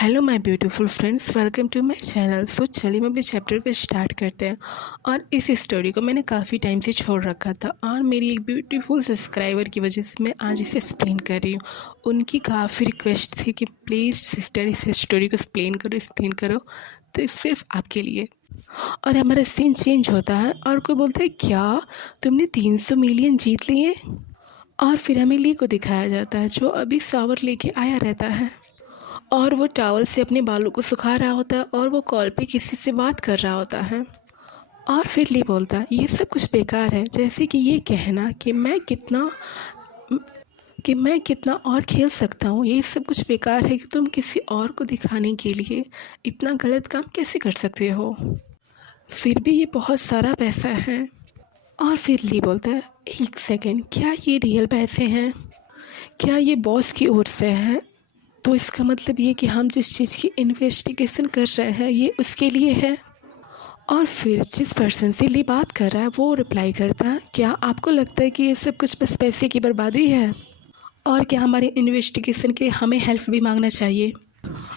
Hello my beautiful friends, welcome to my channel. So चलिए हम अपने चैप्टर को स्टार्ट करते हैं। और इस स्टोरी को मैंने काफ़ी टाइम से छोड़ रखा था और मेरी एक ब्यूटीफुल सब्सक्राइबर की वजह से मैं आज इसे एक्सप्लेन कर रही हूँ। उनकी काफ़ी रिक्वेस्ट थी कि प्लीज़ सिस्टर इस स्टोरी को एक्सप्लेन करो, तो सिर्फ आपके लिए। और हमारा सीन चेंज होता है और कोई बोलता है, क्या तुमने 300 मिलियन जीत लिए? और फिर हमें ली को दिखाया जाता है जो अभी शावर लेके आया रहता है और वो टॉवल से अपने बालों को सुखा रहा होता है और वो कॉल पे किसी से बात कर रहा होता है। और फिर ली बोलता है, ये सब कुछ बेकार है, जैसे कि ये कहना कि मैं कितना और खेल सकता हूँ। ये सब कुछ बेकार है कि तुम किसी और को दिखाने के लिए इतना गलत काम कैसे कर सकते हो। फिर भी ये बहुत सारा पैसा है। और फिर ली बोलता है, एक सेकेंड, क्या ये रियल पैसे हैं? क्या ये बॉस की ओर से है? तो इसका मतलब ये कि हम जिस चीज़ की इन्वेस्टिगेशन कर रहे हैं ये उसके लिए है। और फिर जिस पर्सन से ली बात कर रहा है वो रिप्लाई करता है, क्या आपको लगता है कि ये सब कुछ बस पैसे की बर्बादी है? और क्या हमारे इन्वेस्टिगेशन के हमें हेल्प भी मांगना चाहिए?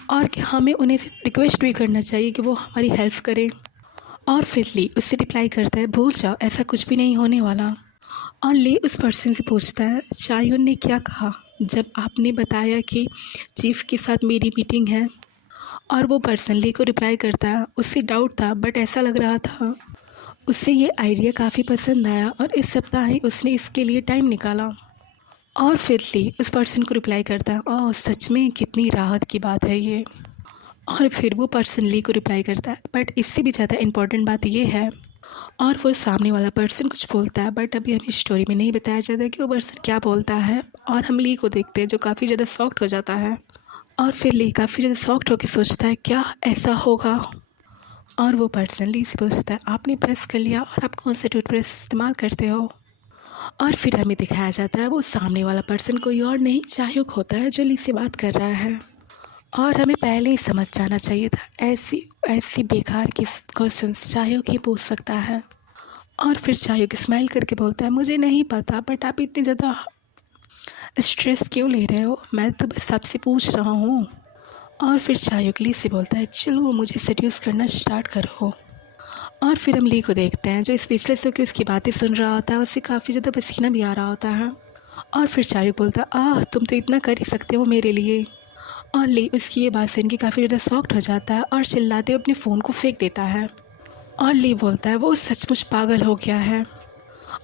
और क्या हमें उन्हें रिक्वेस्ट भी करना चाहिए कि वो हमारी हेल्प करें? और फिर ली उससे रिप्लाई करता है, भूल जाओ, ऐसा कुछ भी नहीं होने वाला। और ली उस पर्सन से पूछता है, चायुन ने क्या कहा जब आपने बताया कि चीफ के साथ मेरी मीटिंग है? और वो पर्सन ली को रिप्लाई करता है, उससे डाउट था बट ऐसा लग रहा था उससे ये आइडिया काफ़ी पसंद आया और इस सप्ताह ही उसने इसके लिए टाइम निकाला। और फिर ली उस पर्सन को रिप्लाई करता है, ओह सच में कितनी राहत की बात है ये। और फिर वो पर्सन ली को रिप्लाई करता है, बट इससे भी ज़्यादा इम्पोर्टेंट बात ये है। और वो सामने वाला पर्सन कुछ बोलता है बट अभी हमें स्टोरी में नहीं बताया जाता कि वो पर्सन क्या बोलता है। और हम ली को देखते हैं जो काफ़ी ज़्यादा शॉक्ड हो जाता है। और फिर ली काफ़ी ज़्यादा शॉक्ड होकर सोचता है, क्या ऐसा होगा? और वो पर्सन ली से पूछता है, आपने प्रेस कर लिया और आप कौन सा टूथब्रश इस्तेमाल करते हो? और फिर हमें दिखाया जाता है वो सामने वाला पर्सन कोई और नहीं चाह्युक होता है जो ली से बात कर रहा है। और हमें पहले ही समझ जाना चाहिए था, ऐसी ऐसी बेकार की क्वेश्चंस चाह्युक ही पूछ सकता है। और फिर चाह्युक स्माइल करके बोलता है, मुझे नहीं पता बट आप इतनी ज़्यादा स्ट्रेस क्यों ले रहे हो, मैं तो बस आपसे पूछ रहा हूँ। और फिर चाह्युक ली से बोलता है, चलो मुझे सेड्यूस करना स्टार्ट करो। और फिर हम ली को देखते हैं जो स्पीचलेस होकर उसकी बातें सुन रहा होता है, उससे काफ़ी ज़्यादा पसीना भी आ रहा होता है। और फिर चाह्युक बोलता है, तुम तो इतना कर ही सकते हो मेरे लिए। और ली उसकी ये बात सुन के काफ़ी ज़्यादा शॉक्ड हो जाता है और चिल्लाते हुए अपने फ़ोन को फेंक देता है। और ली बोलता है, वो सचमुच पागल हो गया है।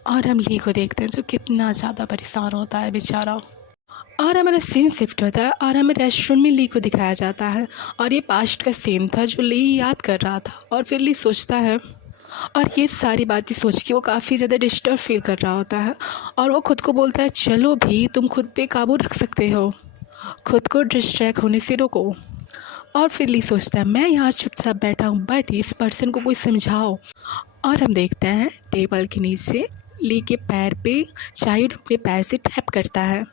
और हम ली को देखते हैं जो कितना ज़्यादा परेशान होता है बेचारा। और हमारा सीन शिफ्ट होता है और हमें रेस्टोरेंट में ली को दिखाया जाता है। और ये पास्ट का सीन था जो ली याद कर रहा था। और फिर ली सोचता है और ये सारी बातें सोच के वो काफ़ी ज़्यादा डिस्टर्ब फील कर रहा होता है। और वो खुद को बोलता है, चलो भी तुम खुद पे काबू रख सकते हो, खुद को डिस्ट्रैक्ट होने से रोको। और फिर ली सोचता है, मैं यहाँ चुपचाप बैठा हूँ बट इस पर्सन को कोई समझाओ। और हम देखते हैं टेबल के नीचे ली के पैर पे चाह्युक अपने पैर से टैप करता है।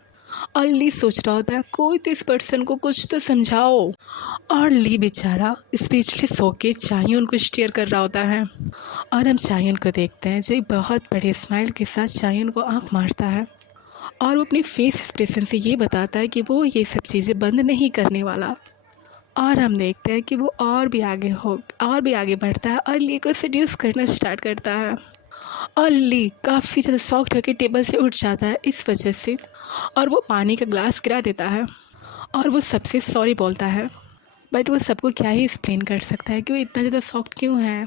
और ली सोच रहा होता है, कोई तो इस पर्सन को कुछ तो समझाओ। और ली बेचारा स्पीचलेस होके चाह्युक को स्टेयर कर रहा होता है। और हम चाह्युक को देखते हैं जो एक बहुत बड़े स्माइल के साथ चाह्युक को आंख मारता है और वो अपनी फेस एक्सप्रेशन से ये बताता है कि वो ये सब चीज़ें बंद नहीं करने वाला। और हम देखते हैं कि वो और भी आगे बढ़ता है और ली को सेड्यूस करना स्टार्ट करता है। और ली काफ़ी ज़्यादा शॉक्ड होकर टेबल से उठ जाता है इस वजह से, और वो पानी का ग्लास गिरा देता है और वो सबसे सॉरी बोलता है। बट वो सबको क्या ही एक्सप्लेन कर सकता है कि वो इतना ज़्यादा शॉक्ड क्यों है।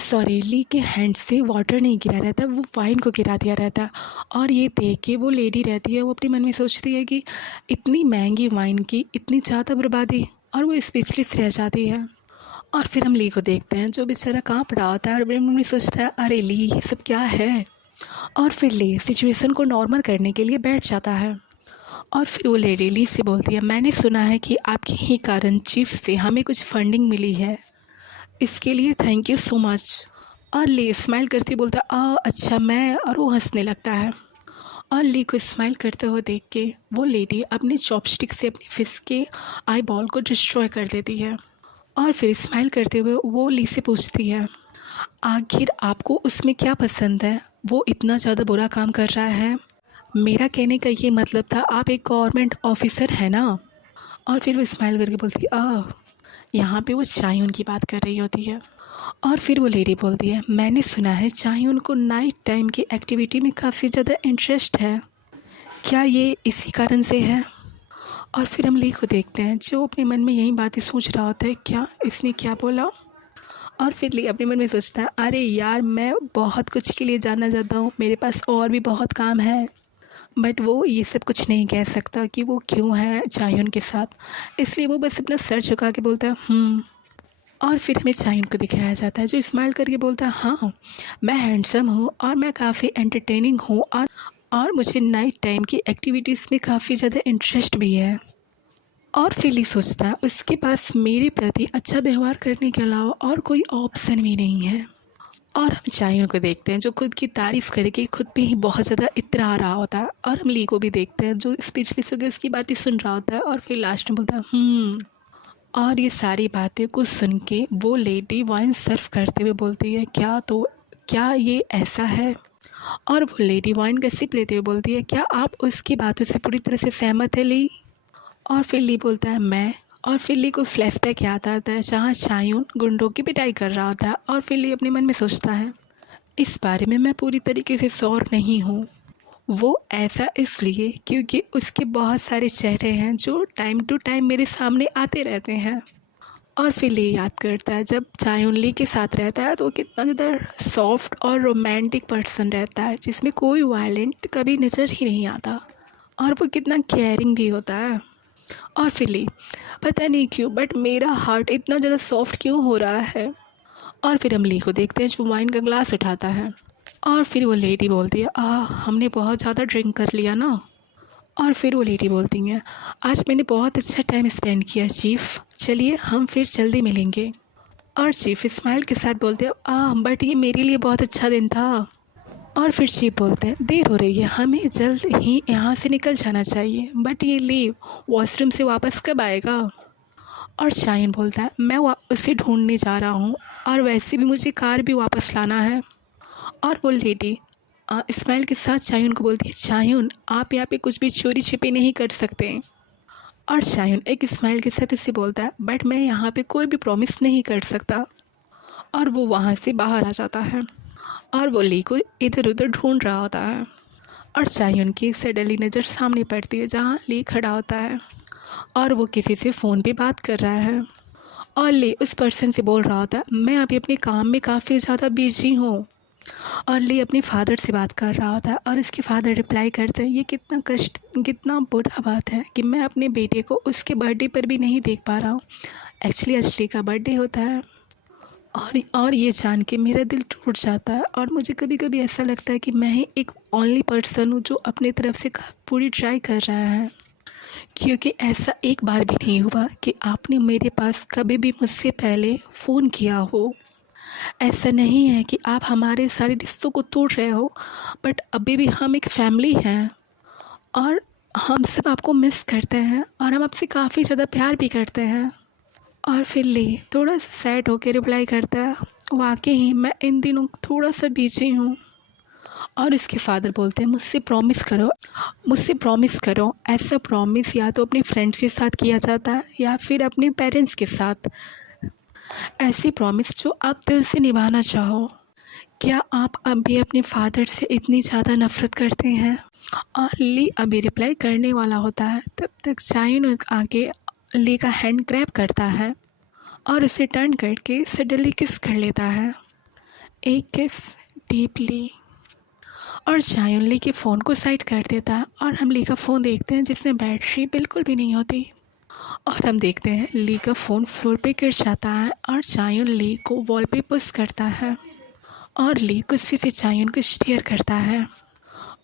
सॉरी, ली के हैंड से वाटर नहीं गिरा रहता, वो वाइन को गिरा दिया रहता है। और ये देख के वो लेडी रहती है, वो अपने मन में सोचती है कि इतनी महंगी वाइन की इतनी ज़्यादा बर्बादी, और वो स्पीचलेस रह जाती है। और फिर हम ली को देखते हैं जो बेचारा काँप रहा होता है और अपने मन में सोचता है, अरे ली ये सब क्या है। और फिर ली सिचुएशन को नॉर्मल करने के लिए बैठ जाता है। और फिर वो लेडी ली से बोलती है, मैंने सुना है कि आपके ही कारण चीफ से हमें कुछ फंडिंग मिली है, इसके लिए थैंक यू सो मच। और ली स्माइल करते बोलता है, अच्छा मैं, और वो हंसने लगता है। और ली को स्माइल करते हुए देख के वो लेडी अपनी चॉपस्टिक से अपनी फिश के आई बॉल को डिस्ट्रॉय कर देती है। और फिर स्माइल करते हुए वो ली से पूछती है, आखिर आपको उसमें क्या पसंद है, वो इतना ज़्यादा बुरा काम कर रहा है? मेरा कहने का ये मतलब था, आप एक गवर्नमेंट ऑफिसर है ना। और फिर वो स्माइल करके बोलती है यहाँ पे वो चायून की बात कर रही होती है। और फिर वो लेडी बोलती है, मैंने सुना है चायून को नाइट टाइम की एक्टिविटी में काफ़ी ज़्यादा इंटरेस्ट है, क्या ये इसी कारण से है? और फिर हम ली को देखते हैं जो अपने मन में यही बातें सोच रहा होता है, क्या इसने क्या बोला। और फिर ली अपने मन में सोचता है, अरे यार मैं बहुत कुछ के लिए जाना चाहता हूँ, मेरे पास और भी बहुत काम है। बट वो ये सब कुछ नहीं कह सकता कि वो क्यों है चायून के साथ, इसलिए वो बस अपना सर झुका के बोलता है। और फिर हमें चायून को दिखाया जाता है जो स्माइल करके बोलता है, हाँ मैं हैंडसम हूँ और मैं काफ़ी एंटरटेनिंग हूँ और मुझे नाइट टाइम की एक्टिविटीज़ में काफ़ी ज़्यादा इंटरेस्ट भी है। और फिर ली सोचता है उसके पास मेरे प्रति अच्छा व्यवहार करने के अलावा और कोई ऑप्शन भी नहीं है। और हम चायून को देखते हैं जो खुद की तारीफ़ करके खुद पे ही बहुत ज़्यादा इतरा रहा होता है। और हम ली को भी देखते हैं जो स्पीचलेस होकर उसकी बातें सुन रहा होता है और फिर लास्ट में बोलता है। और ये सारी बातें कुछ सुन के वो लेडी वाइन सर्व करते हुए बोलती है, क्या ये ऐसा है? और वो लेडी वाइन का सिप लेते हुए बोलती है, क्या आप उसकी बातों से पूरी तरह से सहमत है ली? और फिर ली बोलता है, मैं। और फिर ली को फ्लैशबैक याद आता है जहाँ चायून गुंडों की पिटाई कर रहा होता है। और फिर ली अपने मन में सोचता है, इस बारे में मैं पूरी तरीके से श्योर नहीं हूँ। वो ऐसा इसलिए क्योंकि उसके बहुत सारे चेहरे हैं जो टाइम टू टाइम मेरे सामने आते रहते हैं। और फिर ली याद करता है जब चायून ली के साथ रहता है तो वो कितना ज़्यादा सॉफ्ट और रोमांटिक पर्सन रहता है जिसमें कोई वायलेंट कभी नज़र ही नहीं आता, और वो कितना केयरिंग भी होता है। और फिर ली, पता नहीं क्यों बट मेरा हार्ट इतना ज़्यादा सॉफ्ट क्यों हो रहा है। और फिर हम ली को देखते हैं जो वाइन का ग्लास उठाता है। और फिर वो लेडी बोलती है, हमने बहुत ज़्यादा ड्रिंक कर लिया ना। और फिर वो लेडी बोलती हैं, आज मैंने बहुत अच्छा टाइम स्पेंड किया चीफ़, चलिए हम फिर जल्दी मिलेंगे। और चीफ़ स्माइल के साथ बोलते हैं, बट ये मेरे लिए बहुत अच्छा दिन था। और फिर चीफ बोलते हैं, देर हो रही है, हमें जल्द ही यहाँ से निकल जाना चाहिए, बट ये लीव वॉशरूम से वापस कब आएगा? और शाइन बोलता है, मैं उसे ढूंढने जा रहा हूँ और वैसे भी मुझे कार भी वापस लाना है। और वो लेडी इस्माइल के साथ चायून को बोलती है, चायून आप यहाँ पे कुछ भी चोरी छिपे नहीं कर सकते। और चायून एक स्माइल के साथ उसे बोलता है, बट मैं यहाँ पे कोई भी प्रॉमिस नहीं कर सकता। और वो वहाँ से बाहर आ जाता है और वो ली को इधर उधर ढूंढ रहा होता है। और चायून की सडनली नज़र सामने पड़ती है जहाँ ली खड़ा होता है और वो किसी से फ़ोन पे बात कर रहा है। और ली उस पर्सन से बोल रहा होता है, मैं अभी अपने काम में काफ़ी ज़्यादा बिजी हूँ। और ली अपने फादर से बात कर रहा होता है और उसके फादर रिप्लाई करते हैं, ये कितना बुरा बात है कि मैं अपने बेटे को उसके बर्थडे पर भी नहीं देख पा रहा हूँ। एक्चुअली असली का बर्थडे होता है। और ये जान के मेरा दिल टूट जाता है और मुझे कभी कभी ऐसा लगता है कि मैं ही एक ओनली पर्सन हूँ जो अपनी तरफ से पूरी ट्राई कर रहा है, क्योंकि ऐसा एक बार भी नहीं हुआ कि आपने मेरे पास कभी भी मुझसे पहले फ़ोन किया हो। ऐसा नहीं है कि आप हमारे सारे रिश्तों को तोड़ रहे हो, बट अभी भी हम एक फैमिली हैं और हम सब आपको मिस करते हैं और हम आपसे काफ़ी ज़्यादा प्यार भी करते हैं। और फिर ली थोड़ा सा सैड होकर रिप्लाई करता है, वाकई ही मैं इन दिनों थोड़ा सा बिजी हूँ। और इसके फादर बोलते हैं, मुझसे प्रॉमिस करो। ऐसा प्रॉमिस या तो अपने फ्रेंड्स के साथ किया जाता है या फिर अपने पेरेंट्स के साथ। ऐसी प्रॉमिस जो आप दिल से निभाना चाहो। क्या आप अभी अपने फादर से इतनी ज़्यादा नफ़रत करते हैं? और ली अभी रिप्लाई करने वाला होता है, तब तक चायून आके ली का हैंड ग्रैब करता है और उसे टर्न करके सडनली किस कर लेता है, एक किस डीपली। और चायून ली के फ़ोन को साइड कर देता है और हम ली का फ़ोन देखते हैं जिसमें बैटरी बिल्कुल भी नहीं होती। और हम देखते हैं ली का फ़ोन फ्लोर पे गिर जाता है और चायून ली को वॉल पे पुश करता है और ली गुस्से से चायून को स्टेयर करता है।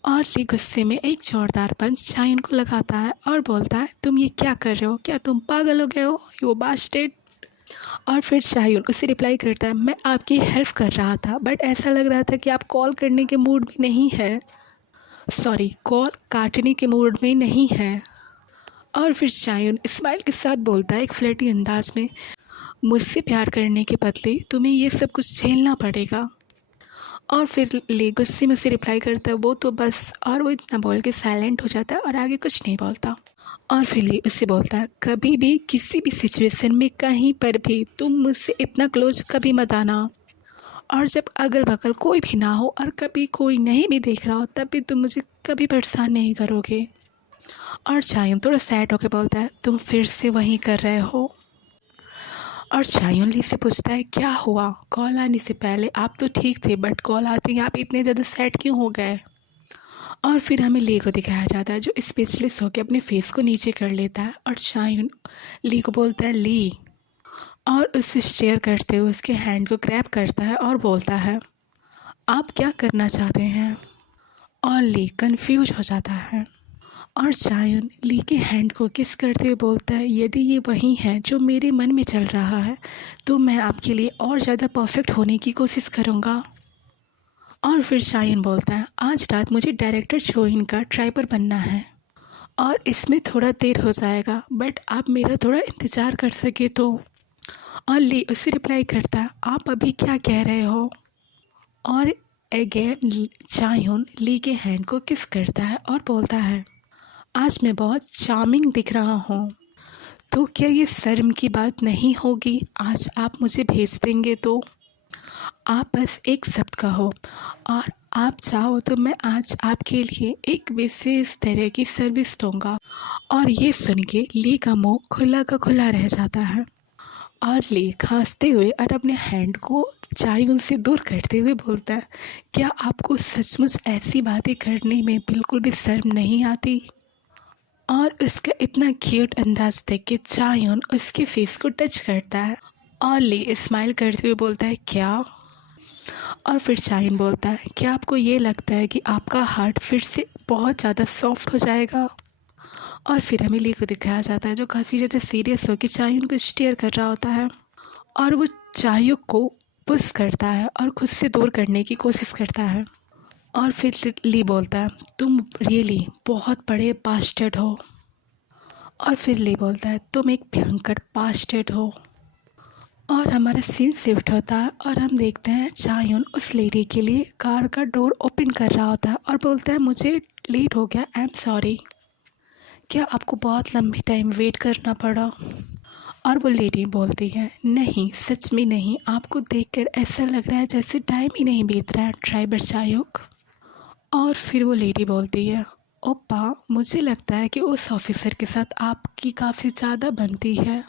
और ली गुस्से में एक जोरदार पंच चायून को लगाता है और बोलता है, तुम ये क्या कर रहे हो? क्या तुम पागल हो गए हो यू बास्टर्ड? और फिर चायून उसे रिप्लाई करता है, मैं आपकी हेल्प कर रहा था बट ऐसा लग रहा था कि आप कॉल करने के मूड में नहीं है, सॉरी कॉल काटने के मूड में नहीं है। और फिर चायून स्माइल के साथ बोलता है एक फ्लर्टी अंदाज में, मुझसे प्यार करने के बदले तुम्हें ये सब कुछ झेलना पड़ेगा। और फिर ली गुस्से में उसे रिप्लाई करता है वो तो बस, और वो इतना बोल के साइलेंट हो जाता है और आगे कुछ नहीं बोलता। और फिर ली उससे बोलता है कभी भी किसी भी सिचुएशन में कहीं पर भी तुम मुझसे इतना क्लोज कभी मत आना, और जब अगल बगल कोई भी ना हो और कभी कोई नहीं भी देख रहा हो तब भी तुम मुझे कभी परेशान नहीं करोगे। और चायून थोड़ा सैड होकर बोलता है तुम फिर से वही कर रहे हो। और चायून ली से पूछता है क्या हुआ, कॉल आने से पहले आप तो ठीक थे बट कॉल आते ही आप इतने ज़्यादा सैड क्यों हो गए। और फिर हमें ली को दिखाया जाता है जो स्पीचलेस होकर अपने फेस को नीचे कर लेता है। और चायून ली को बोलता है ली, और उसे स्टेयर करते हुए उसके हैंड को ग्रैब करता है और बोलता है आप क्या करना चाहते हैं। और ली कंफ्यूज हो जाता है। और चायून ली के हैंड को किस करते हुए बोलता है यदि ये वही है जो मेरे मन में चल रहा है तो मैं आपके लिए और ज़्यादा परफेक्ट होने की कोशिश करूँगा। और फिर चायून बोलता है आज रात मुझे डायरेक्टर शोहिन का ड्राइवर बनना है और इसमें थोड़ा देर हो जाएगा बट आप मेरा थोड़ा इंतज़ार कर सके तो। और ली उसे रिप्लाई करता है आप अभी क्या कह रहे हो। और अगेन चायून ली के हैंड को किस करता है और बोलता है आज मैं बहुत चार्मिंग दिख रहा हूँ, तो क्या ये शर्म की बात नहीं होगी आज आप मुझे भेज देंगे तो। आप बस एक शब्द कहो और आप चाहो तो मैं आज आपके लिए एक विशेष तरह की सर्विस दूंगा। और ये सुन के ली का मुंह खुला का खुला रह जाता है। और ली खांसते हुए और अपने हैंड को चायून से दूर करते हुए बोलता है क्या आपको सचमुच ऐसी बातें करने में बिल्कुल भी शर्म नहीं आती। और उसका इतना क्यूट अंदाज देख के चायून उसके फेस को टच करता है और ली स्माइल करते हुए बोलता है क्या। और फिर चायून बोलता है क्या आपको ये लगता है कि आपका हार्ट फिर से बहुत ज़्यादा सॉफ्ट हो जाएगा। और फिर हमें ली को दिखाया जाता है जो काफ़ी ज़्यादा सीरियस होकर चायून को स्टेयर कर रहा होता है और वो चायून को पुश करता है और खुद से दूर करने की कोशिश करता है। और फिर ली बोलता है तुम रियली बहुत बड़े बास्टर्ड हो। और फिर ली बोलता है तुम एक भयंकर बास्टर्ड हो। और हमारा सीन शिफ्ट होता है और हम देखते हैं चायून उस लेडी के लिए कार का डोर ओपन कर रहा होता है और बोलता है मुझे लेट हो गया, आई एम सॉरी। क्या आपको बहुत लंबी टाइम वेट करना पड़ा। और वो लेडी बोलती है नहीं सच में नहीं, आपको देखकर ऐसा लग रहा है जैसे टाइम ही नहीं बीत रहा है ड्राइवर चायुक। और फिर वो लेडी बोलती है ओप्पा मुझे लगता है कि उस ऑफिसर के साथ आपकी काफ़ी ज़्यादा बनती है,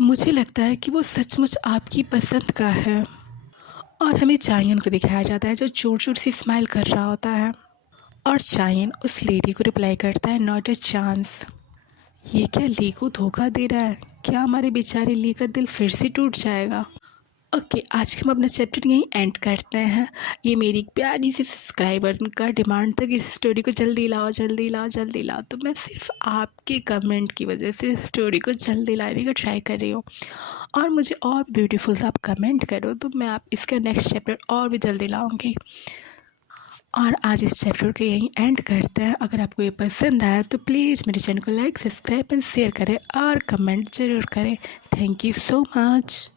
मुझे लगता है कि वो सचमुच आपकी पसंद का है। और हमें चायून को दिखाया जाता है जो चोर चोर सी स्माइल कर रहा होता है। और चायून उस लेडी को रिप्लाई करता है नॉट अ चांस। ये क्या ली को धोखा दे रहा है, क्या हमारे बेचारे ली का दिल फिर से टूट जाएगा। ओके आज हम अपना चैप्टर यहीं एंड करते हैं। ये मेरी एक प्यारी सी सब्सक्राइबर का डिमांड था कि इस स्टोरी को जल्दी लाओ जल्दी लाओ जल्दी लाओ, तो मैं सिर्फ आपके कमेंट की वजह से इस स्टोरी को जल्दी लाने का ट्राई कर रही हूँ। और मुझे और ब्यूटीफुल सा आप कमेंट करो तो मैं आप इसका नेक्स्ट चैप्टर और भी जल्दी लाऊँगी। और आज इस चैप्टर को यहीं एंड करते हैं। अगर आपको ये पसंद आया तो प्लीज़ मेरे चैनल को लाइक सब्सक्राइब एंड शेयर करें और कमेंट ज़रूर करें। Thank you so much.